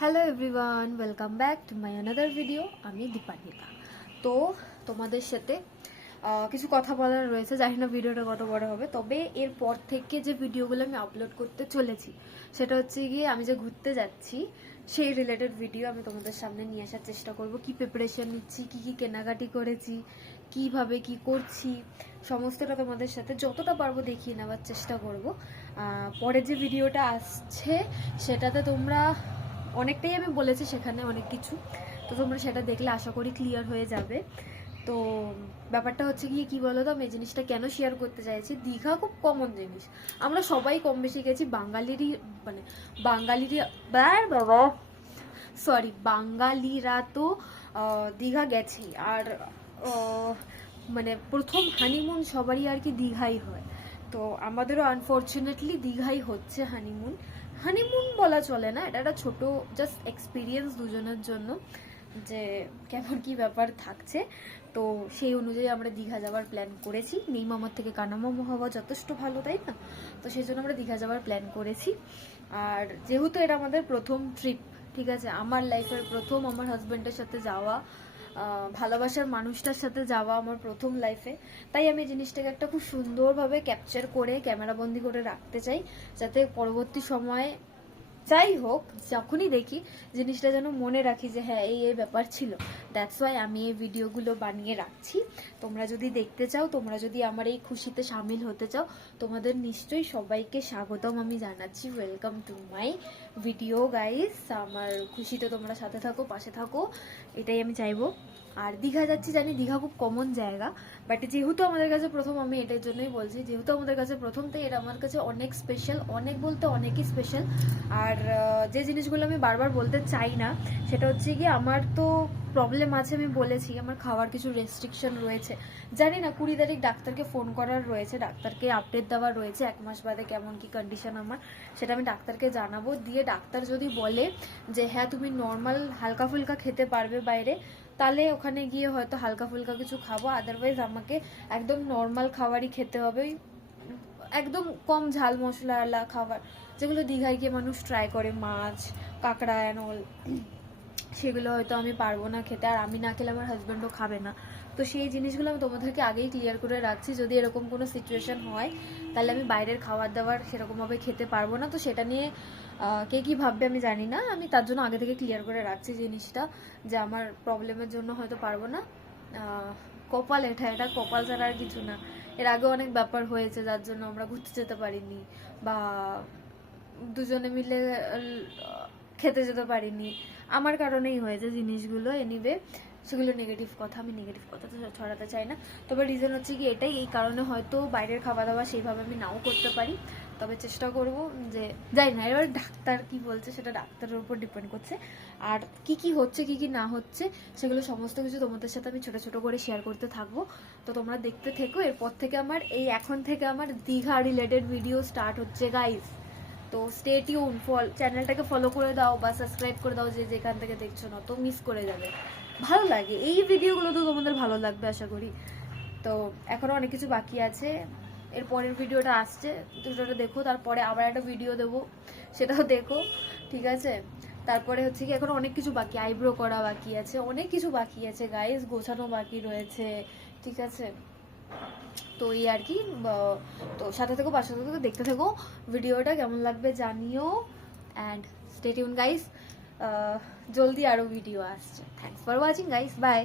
Hello everyone, welcome back to my another video. আমি দীপান্বিতা। তো তোমাদের সাথে কিছু কথা বলার রয়েছে। জানি না ভিডিওটা কত বড় হবে, তবে এরপর থেকে যে ভিডিওগুলো আমি আপলোড করতে চলেছি সেটা হচ্ছে গিয়ে আমি যে ঘুরতে যাচ্ছি সেই রিলেটেড ভিডিও আমি তোমাদের সামনে নিয়ে আসার চেষ্টা করব। কি প্রিপারেশন নিচ্ছি, কি কি কেনাকাটি করেছি, কিভাবে কি করছি, সমস্তটা তোমাদের সাথে যতটা পারবো দেখিয়ে নেওয়ার চেষ্টা করব। পরের যে ভিডিওটা আসছে সেটাতে তোমরা অনেকটাই আমি বলেছি, সেখানে অনেক কিছু, তো তোমরা সেটা দেখলে আশা করি ক্লিয়ার হয়ে যাবে। তো ব্যাপারটা হচ্ছে গিয়ে কি বলো তো, আমি এই জিনিসটা কেন শেয়ার করতে চাইছি। দীঘা খুব কমন জিনিস, আমরা সবাই কম বেশি গেছি, বাঙালিরই মানে বাঙালিরই বাবা সরি বাঙালিরা তো দীঘা গেছি। আর মানে প্রথম হানিমুন সবারই আর কি দীঘাই হয়। তো আমাদেরও আনফর্চুনেটলি দীঘাই হচ্ছে হানিমুন। হানিমুন বলা চলে না, এটা একটা ছোট জাস্ট এক্সপিরিয়েন্স দুজনের জন্য, যে কেমন কি ব্যাপার থাকছে। তো সেই অনুযায়ী আমরা দীঘা যাওয়ার প্ল্যান করেছি। মেই মামার থেকে কানা মামা হওয়া যথেষ্ট ভালো, তাই না? তো সেই জন্য আমরা দীঘা যাওয়ার প্ল্যান করেছি। আর যেহেতু এটা আমাদের প্রথম ট্রিপ, ঠিক আছে, আমার লাইফের প্রথম আমার হাজব্যান্ডের সাথে যাওয়া, ভালোবাসার মানুষটার সাথে যাওয়া আমার প্রথম লাইফে, তাই আমি জিনিসটাকে একটা খুব সুন্দরভাবে ক্যাপচার করে ক্যামেরাবন্দি করে রাখতে চাই, যাতে পরবর্তী সময়ে যাই হোক যখনই দেখি জিনিসটা যেন মনে রাখি যে হ্যাঁ এই ব্যাপার ছিল। দ্যাটস ওয়াই আমি এই ভিডিওগুলো বানিয়ে রাখছি। তোমরা যদি দেখতে চাও, তোমরা যদি আমার এই খুশিতে সামিল হতে চাও, তোমাদের নিশ্চয়ই সবাইকে স্বাগতম আমি জানাচ্ছি। Welcome to my video guys. আমার খুশিতে তোমরা সাথে থাকো, পাশে থাকো, এটাই আমি চাইবো। আর দীঘা যাচ্ছি জানি, দীঘা খুব কমন জায়গা, বাট যেহেতু আমাদের কাছে প্রথম, আমি এটার জন্যই বলছি, যেহেতু আমাদের কাছে প্রথম, তাই এটা আমার কাছে অনেক স্পেশাল, অনেক বলতে অনেকই স্পেশাল। আর যে জিনিসগুলো আমি বারবার বলতে চাই না সেটা হচ্ছে কি, আমার তো প্রবলেম আছে, আমি বলেছি আমার খাওয়ার কিছু রেস্ট্রিকশন রয়েছে। জানি না 20 তারিখ ডাক্তারকে ফোন করার রয়েছে, ডাক্তারকে আপডেট দেওয়ার রয়েছে 1 মাস বাদে কেমন কি কন্ডিশন আমার, সেটা আমি ডাক্তারকে জানাবো। দিয়ে ডাক্তার যদি বলে যে হ্যাঁ তুমি নর্মাল হালকা ফুলকা খেতে পারবে বাইরে, তাহলে ওখানে গিয়ে হয়তো হালকা ফুলকা কিছু খাবো। আদারওয়াইজ আমাকে একদম নর্মাল খাবারই খেতে হবে, একদম কম ঝাল মশলাওয়ালা খাবার, যেগুলো দীঘায় গিয়ে মানুষ ট্রাই করে, মাছ কাঁকড়া অ্যান্ড অল, সেগুলো হয়তো আমি পারবো না খেতে। আর আমি না খেলে আমার হাজব্যান্ডও খাবে না। তো সেই জিনিসগুলো আমি তোমাদেরকে আগেই ক্লিয়ার করে রাখছি, যদি এরকম কোনো সিচুয়েশন হয় তাহলে আমি বাইরের খাবার দাবার সেরকমভাবে খেতে পারবো না। তো সেটা নিয়ে কে কী ভাববে আমি জানি না, আমি তার জন্য আগে থেকে ক্লিয়ার করে রাখছি জিনিসটা, যে আমার প্রবলেমের জন্য হয়তো পারবো না। কপাল, এটা কপাল ছাড়া আর কিছু না। এর আগেও অনেক ব্যাপার হয়েছে যার জন্য আমরা ঘুরতে যেতে পারিনি, বা দুজনে মিলে খেতে যেতে পারিনি, আমার কারণেই হয়েছে জিনিসগুলো। এনিওয়ে সেগুলো নেগেটিভ কথা, আমি নেগেটিভ কথা তো ছড়াতে চাই না। তবে রিজন হচ্ছে কি এটাই, এই কারণে হয়তো বাইরের খাওয়া দাওয়া সেইভাবে আমি নাও করতে পারি, তবে চেষ্টা করব যে যাই না। এবার ডাক্তার কি বলছে সেটা ডাক্তারের উপর ডিপেন্ড করছে। আর কি কি হচ্ছে কি কি না হচ্ছে সেগুলো সমস্ত কিছু তোমাদের সাথে আমি ছোট ছোট করে শেয়ার করতে থাকবো। তো তোমরা দেখতে থেকো। এরপর থেকে আমার এখন থেকে আমার দীঘা রিলেটেড ভিডিও স্টার্ট হচ্ছে গাইস। তো স্টে টিউন, চ্যানেলটাকে ফলো করে দাও বা সাবস্ক্রাইব করে দাও, যে যেখান থেকে দেখছো না তো মিস করে যাবে। ভালো লাগে এই ভিডিওগুলো, তো তোমাদের ভালো লাগবে আশা করি। তো এখনো অনেক কিছু বাকি আছে, এর পরের ভিডিওটা আসছে, ভিডিওটা দেখো, তারপরে আবার একটা ভিডিও দেবো, সেটাও দেখো, ঠিক আছে? তারপরে হচ্ছে কি এখন অনেক কিছু বাকি, আইব্রো করা বাকি আছে, অনেক কিছু বাকি আছে গাইস, গোছানো বাকি রয়েছে, ঠিক আছে? তো এই আর কি। তো সাথে থেকো, পাশে থেকো, দেখতে থেকো ভিডিওটা, কেমন লাগবে জানিও। অ্যান্ড স্টে টিউন গাইস, জলদি আরও ভিডিও আসছে। Thanks for watching guys, by.